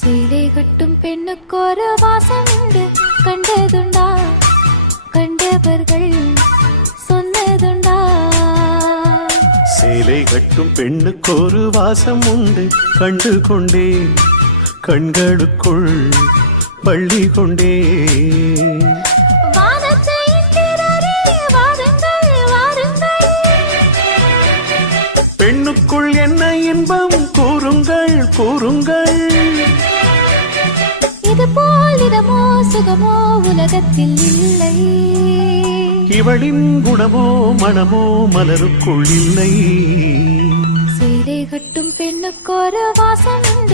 சேலை கட்டும் பெண்ணுக்கொரு வாசம் உண்டு, கண்டதுண்டா கண்டவர்கள் சொன்னதுண்டா. சேலை கட்டும் பெண்ணுக்கொரு வாசம் உண்டு, கண்டு கொண்டே கண்களுக்குள் பள்ளி கொண்டே. பெண்ணுக்குள் என்ன இன்பம் கூறுங்கள் கூறுங்கள். இது போல் இதமோ சுகமோ உலகத்தில் இல்லை. இவளின் குணமோ மனமோ மலருக்குள் இல்லை. சேலை கட்டும் பெண்ணுக்கொரு வாசம் உண்டு,